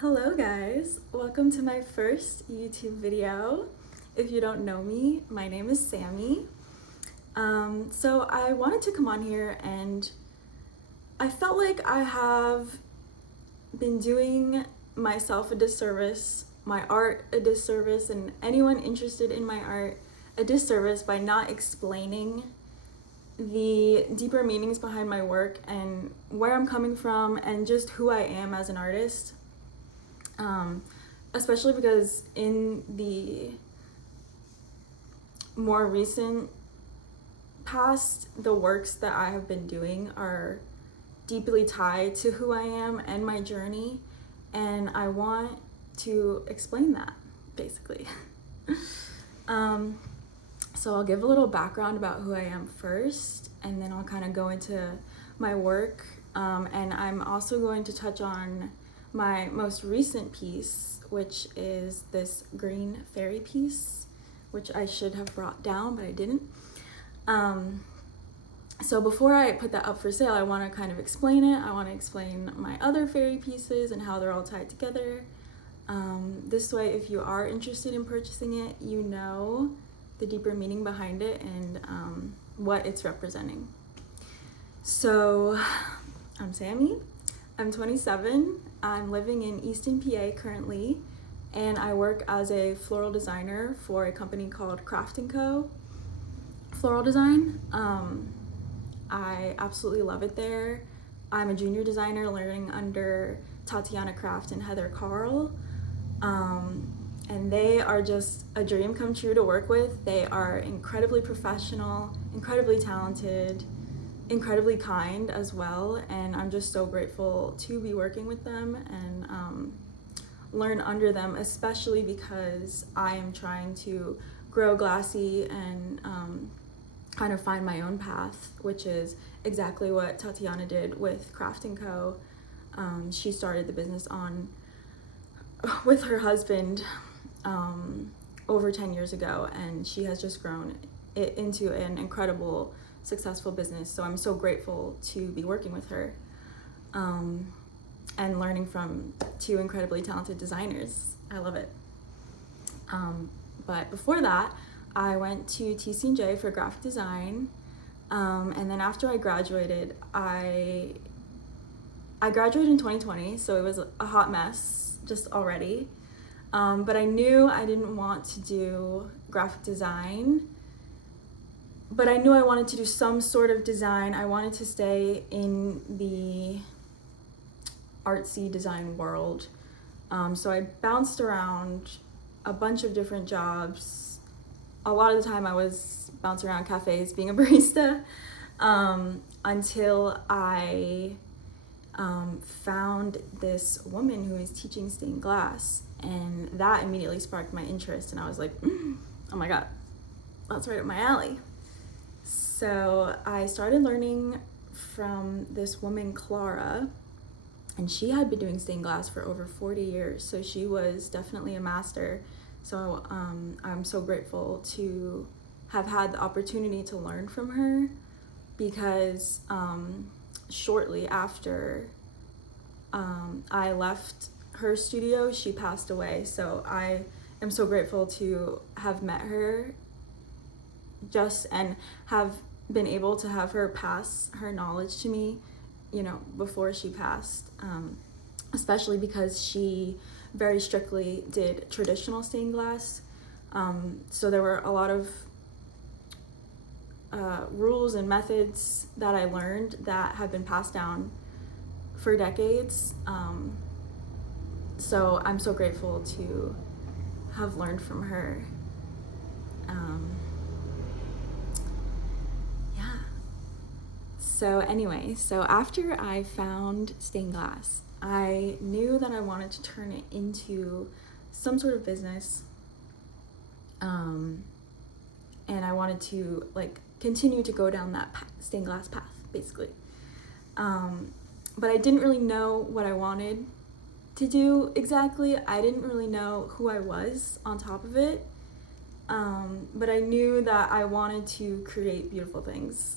Hello guys, welcome to my first YouTube video. If you don't know me, my name is Sammie. So I wanted to come on here and I felt like I have been doing myself a disservice, my art a disservice, and anyone interested in my art a disservice by not explaining the deeper meanings behind my work and where I'm coming from and just who I am as an artist. Especially because in the more recent past, the works that I have been doing are deeply tied to who I am and my journey, and I want to explain that, basically. So I'll give a little background about who I am first, and then I'll kind of go into my work, and I'm also going to touch on my most recent piece, which is this green fairy piece, which I should have brought down, but I didn't. So before I put that up for sale, I want to kind of explain it. I want to explain my other fairy pieces and how they're all tied together. This way, if you are interested in purchasing it, you know the deeper meaning behind it and what it's representing. So I'm Sammie. I'm 27. I'm living in Easton, PA currently, and I work as a floral designer for a company called Craft & Co. Floral Design. I absolutely love it there. I'm a junior designer learning under Tatiana Craft and Heather Carl. And they are just a dream come true to work with. They are incredibly professional, incredibly talented, incredibly kind as well, and I'm just so grateful to be working with them and learn under them, especially because I am trying to grow Glassie and kind of find my own path, which is exactly what Tatiana did with Craft & Co. She started the business with her husband over 10 years ago, and she has just grown it into an incredible successful business. So I'm so grateful to be working with her and learning from two incredibly talented designers. I love it. But before that, I went to TC&J for graphic design, and then after I graduated, I graduated in 2020, so it was a hot mess just already. But I knew I didn't want to do graphic design, but I knew I wanted to do some sort of design. I wanted to stay in the artsy design world. So I bounced around a bunch of different jobs. A lot of the time I was bouncing around cafes being a barista, until I found this woman who is teaching stained glass, and that immediately sparked my interest, and I was like, oh my god, that's right up my alley. So I started learning from this woman, Clara, and she had been doing stained glass for over 40 years, so she was definitely a master. So I'm so grateful to have had the opportunity to learn from her, because shortly after I left her studio, she passed away. So I am so grateful to have met her and have been able to have her pass her knowledge to me, before she passed, especially because she very strictly did traditional stained glass. So there were a lot of rules and methods that I learned that have been passed down for decades. So I'm so grateful to have learned from her. So anyway, so after I found stained glass, I knew that I wanted to turn it into some sort of business, and I wanted to continue to go down that stained glass path, basically. But I didn't really know what I wanted to do exactly. I didn't really know who I was on top of it, but I knew that I wanted to create beautiful things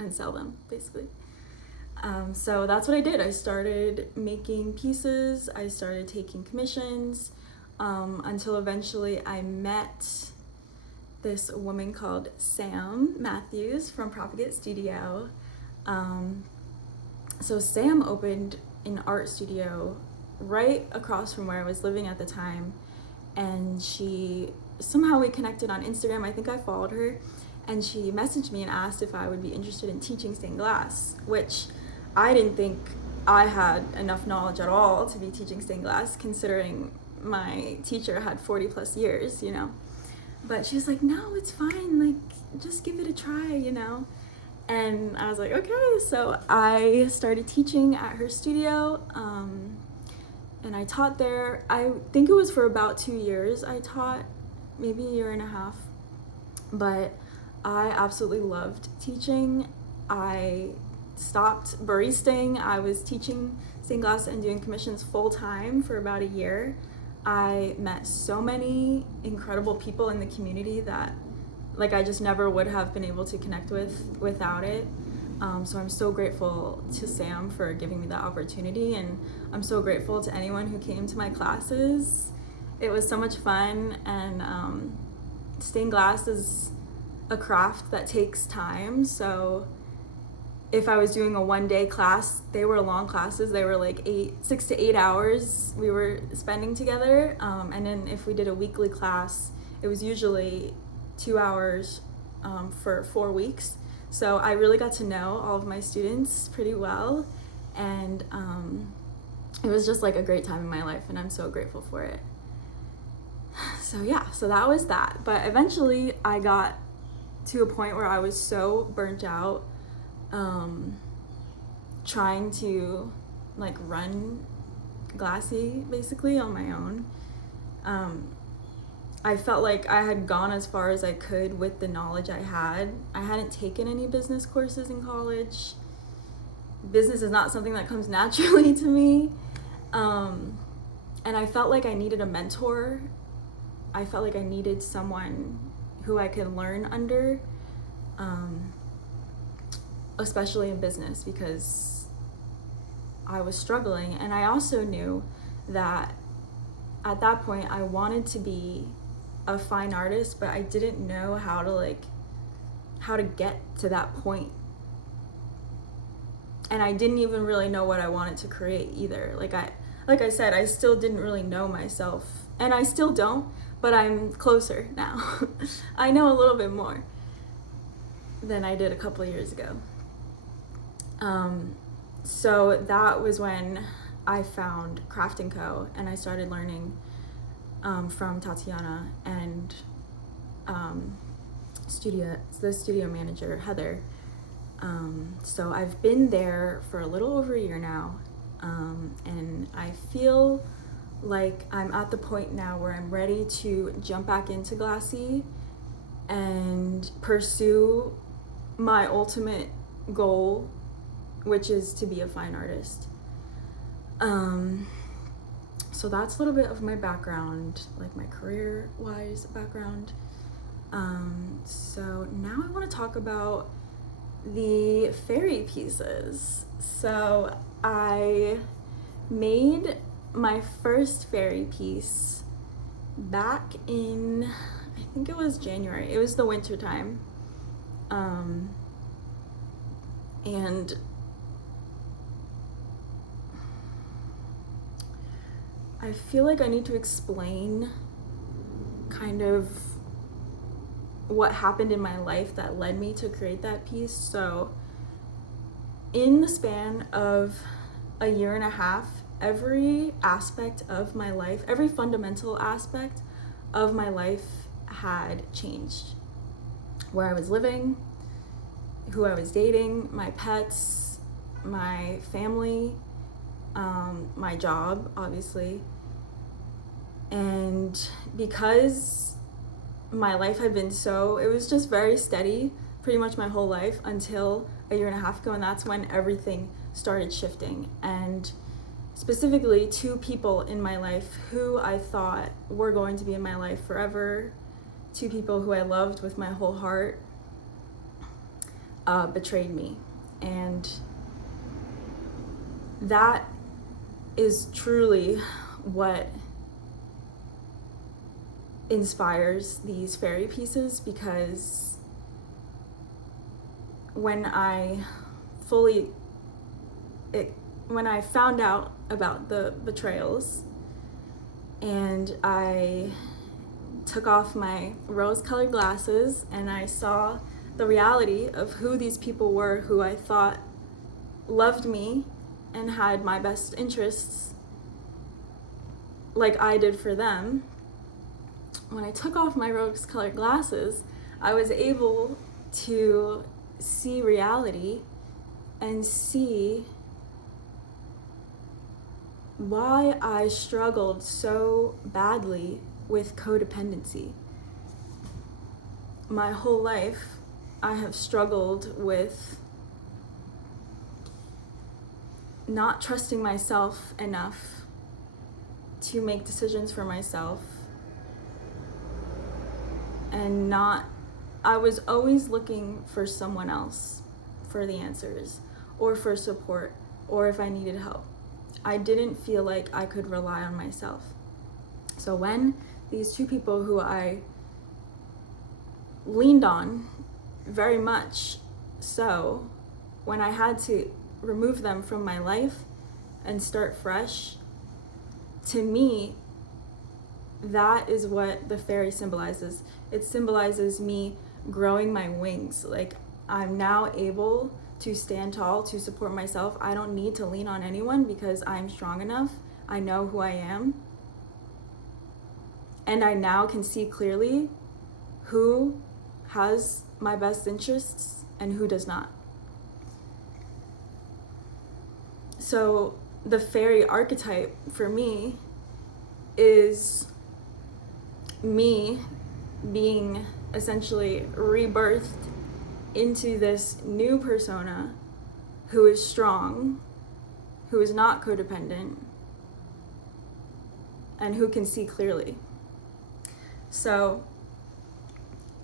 and sell them, basically. So that's what I did. I started making pieces, I started taking commissions, until eventually I met this woman called Sam Matthews from Propagate Studio. So Sam opened an art studio right across from where I was living at the time, and somehow we connected on Instagram. I think I followed her, and she messaged me and asked if I would be interested in teaching stained glass, which I didn't think I had enough knowledge at all to be teaching stained glass, considering my teacher had 40 plus years, you know. But she was like, no, it's fine, like, just give it a try, you know. And I was like, okay. So I started teaching at her studio, and I taught there. I think it was for about 2 years I taught, maybe a year and a half. But I absolutely loved teaching. I stopped baristaing. I was teaching stained glass and doing commissions full time for about a year. I met so many incredible people in the community that, like, I just never would have been able to connect with without it. So I'm so grateful to Sam for giving me that opportunity, and I'm so grateful to anyone who came to my classes. It was so much fun, and stained glass is a craft that takes time. So if I was doing a one-day class, they were long classes. They were like 6 to 8 hours we were spending together. And then if we did a weekly class, it was usually 2 hours for 4 weeks. So I really got to know all of my students pretty well, and it was just like a great time in my life, and I'm so grateful for it. So yeah, so that was that. But eventually I got to a point where I was so burnt out trying to like run Glassie basically on my own. I felt like I had gone as far as I could with the knowledge I had. I hadn't taken any business courses in college. Business is not something that comes naturally to me. And I felt like I needed a mentor. I felt like I needed someone who I could learn under, especially in business, because I was struggling. And I also knew that at that point I wanted to be a fine artist, but I didn't know how to get to that point. And I didn't even really know what I wanted to create either. Like I said, I still didn't really know myself, and I still don't, but I'm closer now. I know a little bit more than I did a couple of years ago. So that was when I found Craft & Co. and I started learning from Tatiana and the studio manager, Heather. So I've been there for a little over a year now, and I feel like I'm at the point now where I'm ready to jump back into Glassie and pursue my ultimate goal, which is to be a fine artist. So that's a little bit of my background, like my career-wise background. So now I want to talk about the fairy pieces. So I made my first fairy piece back in, I think it was January. It was the winter time. And I feel like I need to explain kind of what happened in my life that led me to create that piece. So in the span of a year and a half, every aspect of my life, every fundamental aspect of my life had changed. Where I was living, who I was dating, my pets, my family, my job, obviously. And because my life had been it was just very steady pretty much my whole life until a year and a half ago, and that's when everything started shifting. And specifically 2 people in my life who I thought were going to be in my life forever, 2 people who I loved with my whole heart, betrayed me. And that is truly what inspires these fairy pieces, because when I found out about the betrayals and I took off my rose-colored glasses and I saw the reality of who these people were, who I thought loved me and had my best interests like I did for them, when I took off my rose-colored glasses, I was able to see reality and see why I struggled so badly with codependency. My whole life, I have struggled with not trusting myself enough to make decisions for myself, and I was always looking for someone else for the answers or for support or if I needed help. I didn't feel like I could rely on myself. So when these two people who I leaned on very much so, when I had to remove them from my life and start fresh, to me, that is what the fairy symbolizes. It symbolizes me growing my wings. Like, I'm now able to stand tall, to support myself. I don't need to lean on anyone because I'm strong enough. I know who I am. And I now can see clearly who has my best interests and who does not. So the fairy archetype for me is me being essentially rebirthed into this new persona who is strong, who is not codependent, and who can see clearly. So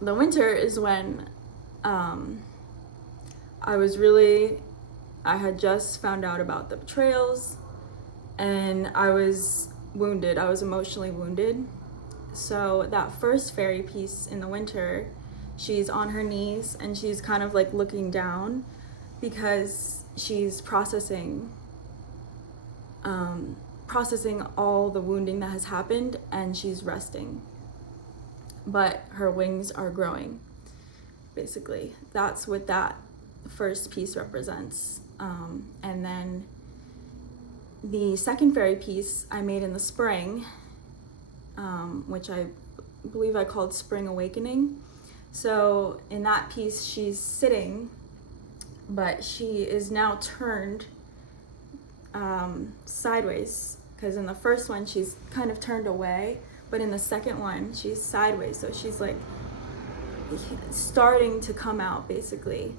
the winter is when I had just found out about the betrayals, and I was wounded. I was emotionally wounded. So that first fairy piece in the winter, she's on her knees and she's kind of like looking down because she's processing all the wounding that has happened, and she's resting. But her wings are growing, basically. That's what that first piece represents. And then the second fairy piece I made in the spring, which I believe I called Spring Awakening. So in that piece, she's sitting, but she is now turned sideways, because in the first one, she's kind of turned away, but in the second one, she's sideways. So she's like starting to come out, basically.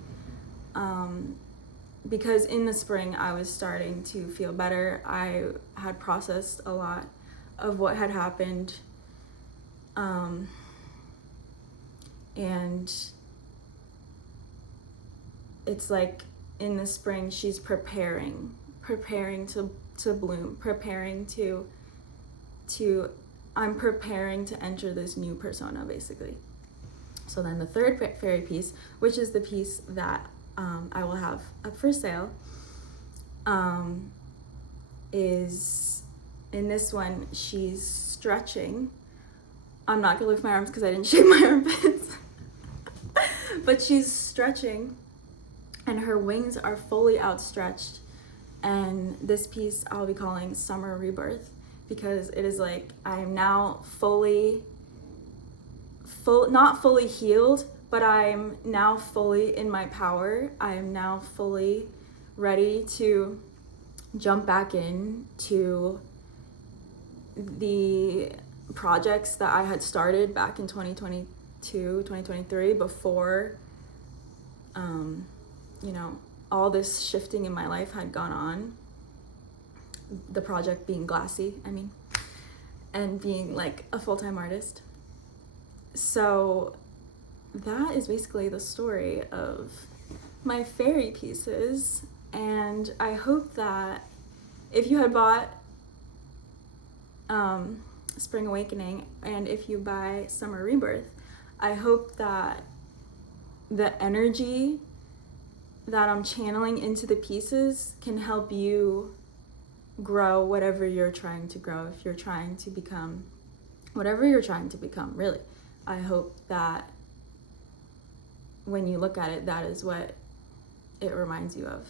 Because in the spring, I was starting to feel better. I had processed a lot of what had happened. And it's like in the spring, she's preparing to bloom, I'm preparing to enter this new persona, basically. So then the third fairy piece, which is the piece that I will have up for sale, is in this one, she's stretching. I'm not gonna lift my arms because I didn't shave my armpits. But she's stretching and her wings are fully outstretched. And this piece I'll be calling Summer Rebirth, because it is like I am now not fully healed, but I'm now fully in my power. I am now fully ready to jump back in to the projects that I had started back in 2022, 2023, before, all this shifting in my life had gone on. The project being Glassie, and being like a full-time artist. So that is basically the story of my fairy pieces, and I hope that if you had bought Spring Awakening, and if you buy Summer Rebirth, I hope that the energy that I'm channeling into the pieces can help you grow whatever you're trying to grow. If you're trying to become whatever you're trying to become, really, I hope that when you look at it, that is what it reminds you of.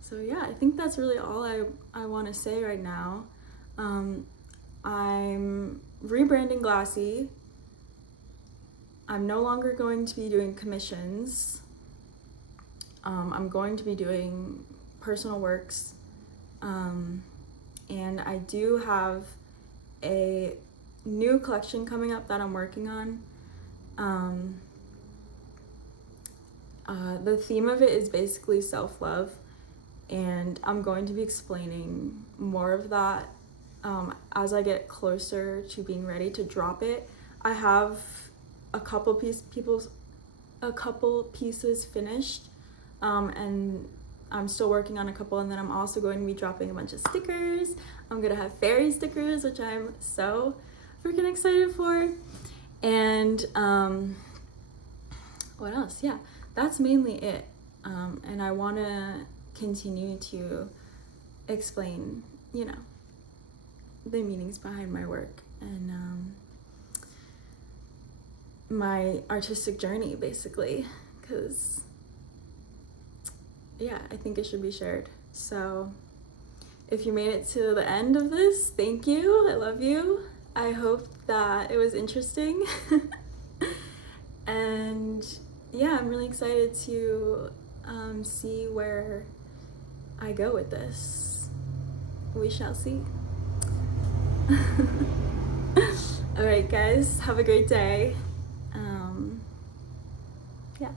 So yeah, I think that's really all I want to say right now. I'm rebranding Glassie. I'm no longer going to be doing commissions. I'm going to be doing personal works. And I do have a new collection coming up that I'm working on. The theme of it is basically self-love, and I'm going to be explaining more of that as I get closer to being ready to drop it. I have a couple pieces finished, and I'm still working on a couple, and then I'm also going to be dropping a bunch of stickers. I'm gonna have fairy stickers, which I'm so freaking excited for. And what else? Yeah, that's mainly it. And I want to continue to explain, you know, the meanings behind my work and my artistic journey, basically, because yeah, I think it should be shared. So if you made it to the end of this, thank you. I love you. I hope that it was interesting. And yeah, I'm really excited to see where I go with this. We shall see. All right, guys, have a great day. Yeah.